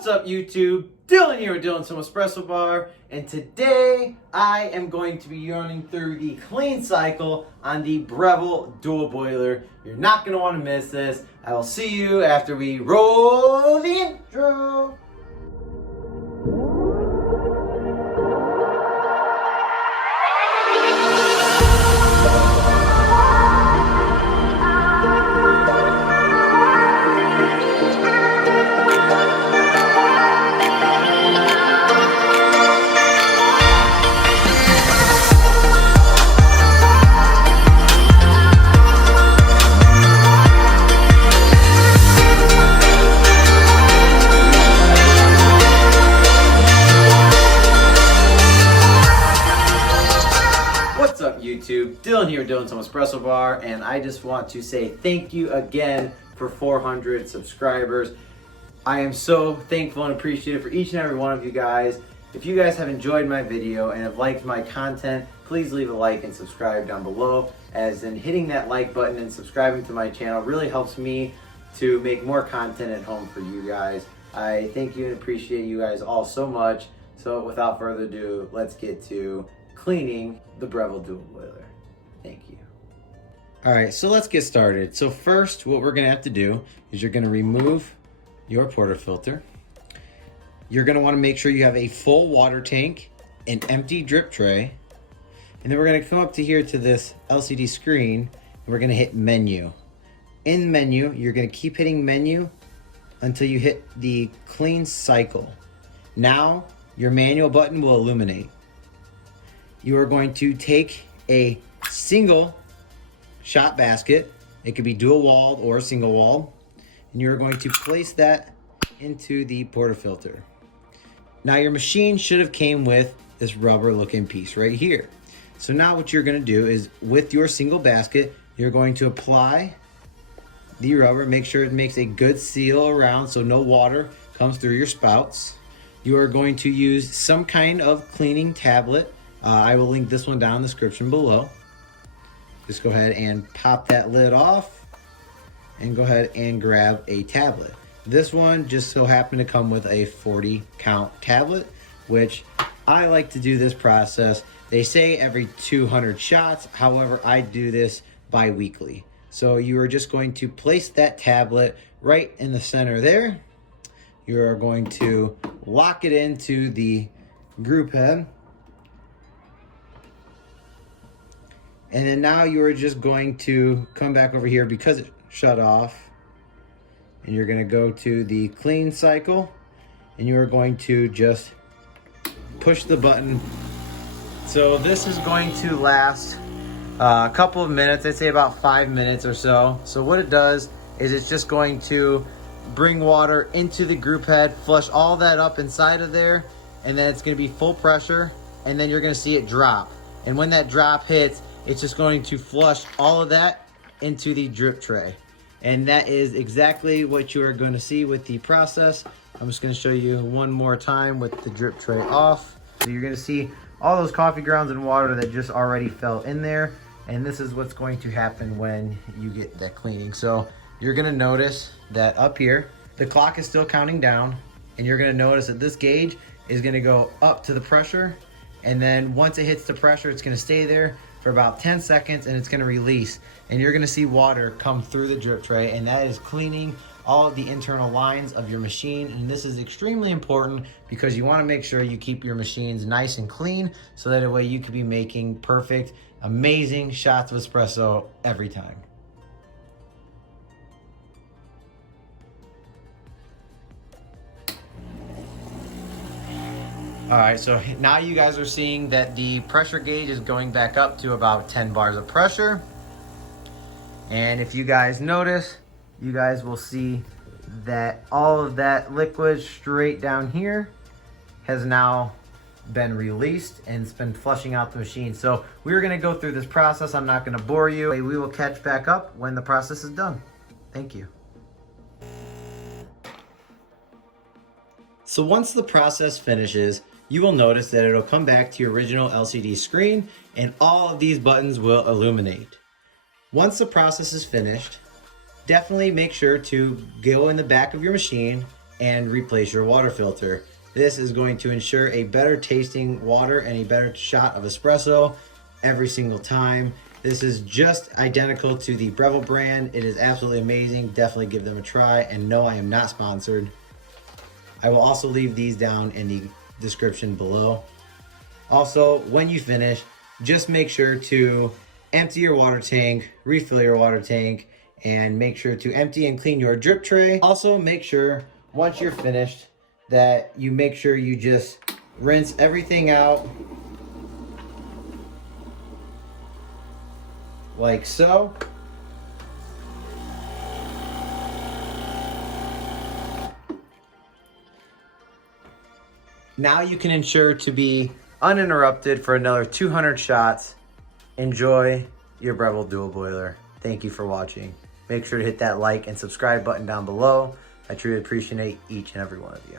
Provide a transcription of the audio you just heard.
What's up YouTube? Dylan here with Dylan Some Espresso Bar, and today I am going to be running through the clean cycle on the Breville Dual Boiler. You're not going to want to miss this. I will see you after we roll the intro. YouTube, Dylan here with Dylan Some Espresso Bar, and I just want to say thank you again for 400 subscribers. I am so thankful and appreciative for each and every one of you guys. If you guys have enjoyed my video and have liked my content, please leave a like and subscribe down below, as in hitting that like button and subscribing to my channel really helps me to make more content at home for you guys. I thank you and appreciate you guys all so much. So without further ado, let's get to cleaning the Breville Dual Boiler. Thank you. All right, so let's get started. So first, what we're gonna have to do is you're gonna remove your portafilter. You're gonna wanna make sure you have a full water tank, an empty drip tray, and then we're gonna come up to here to this LCD screen, and we're gonna hit menu. In menu, you're gonna keep hitting menu until you hit the clean cycle. Now, your manual button will illuminate. You are going to take a single shot basket. It could be dual walled or single walled. And you're going to place that into the portafilter. Now your machine should have came with this rubber looking piece right here. So now what you're gonna do is with your single basket, you're going to apply the rubber, make sure it makes a good seal around so no water comes through your spouts. You are going to use some kind of cleaning tablet. I will link this one down in the description below. Just go ahead and pop that lid off and go ahead and grab a tablet. This one just so happened to come with a 40 count tablet, which I like to do this process. They say every 200 shots. However, I do this bi-weekly. So you are just going to place that tablet right in the center there. You are going to lock it into the group head. And then now you're just going to come back over here because it shut off. And you're gonna go to the clean cycle. And you are going to just push the button. So this is going to last a couple of minutes. I'd say about 5 minutes or so. So what it does is it's just going to bring water into the group head, flush all that up inside of there. And then it's gonna be full pressure. And then you're gonna see it drop. And when that drop hits, it's just going to flush all of that into the drip tray. And that is exactly what you are going to see with the process. I'm just going to show you one more time with the drip tray off. So you're going to see all those coffee grounds and water that just already fell in there. And this is what's going to happen when you get that cleaning. So you're going to notice that up here, the clock is still counting down. And you're going to notice that this gauge is going to go up to the pressure. And then once it hits the pressure, it's going to stay there for about 10 seconds and it's gonna release. And you're gonna see water come through the drip tray, and that is cleaning all of the internal lines of your machine. And this is extremely important because you wanna make sure you keep your machines nice and clean so that way you can be making perfect, amazing shots of espresso every time. All right, so now you guys are seeing that the pressure gauge is going back up to about 10 bars of pressure. And if you guys notice, you guys will see that all of that liquid straight down here has now been released and it's been flushing out the machine. So we're gonna go through this process. I'm not gonna bore you. We will catch back up when the process is done. Thank you. So once the process finishes, you will notice that it'll come back to your original LCD screen and all of these buttons will illuminate. Once the process is finished, definitely make sure to go in the back of your machine and replace your water filter. This is going to ensure a better tasting water and a better shot of espresso every single time. This is just identical to the Breville brand. It is absolutely amazing. Definitely give them a try. And no, I am not sponsored. I will also leave these down in the description below. Also, when you finish, just make sure to empty your water tank, refill your water tank, and make sure to empty and clean your drip tray. Also, make sure once you're finished that you make sure you just rinse everything out like so. Now you can ensure to be uninterrupted for another 200 shots. Enjoy your Breville Dual Boiler. Thank you for watching. Make sure to hit that like and subscribe button down below. I truly appreciate each and every one of you.